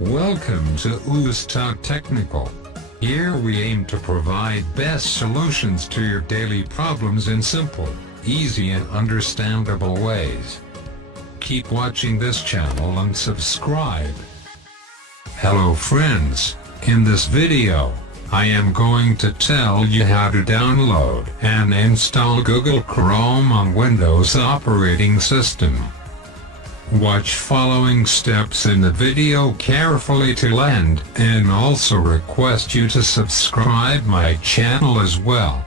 Welcome to Ustad Technical. Here we aim to provide best solutions to your daily problems in simple, easy and understandable ways. Keep watching this channel and subscribe. Hello friends, in this video, I am going to tell you how to download and install Google Chrome on Windows operating system. Watch following steps in the video carefully till end, and also request you to subscribe my channel as well.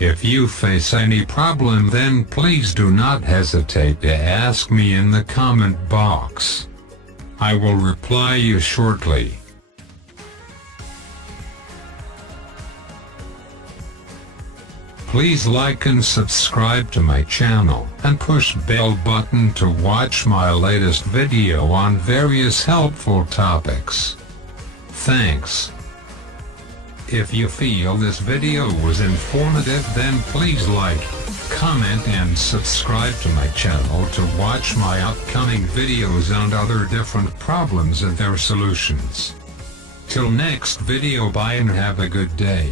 If you face any problem, then please do not hesitate to ask me in the comment box. I will reply you shortly. Please like and subscribe to my channel, and push bell button to watch my latest video on various helpful topics. Thanks. If you feel this video was informative, then please like, comment and subscribe to my channel to watch my upcoming videos on other different problems and their solutions. Till next video, bye and have a good day.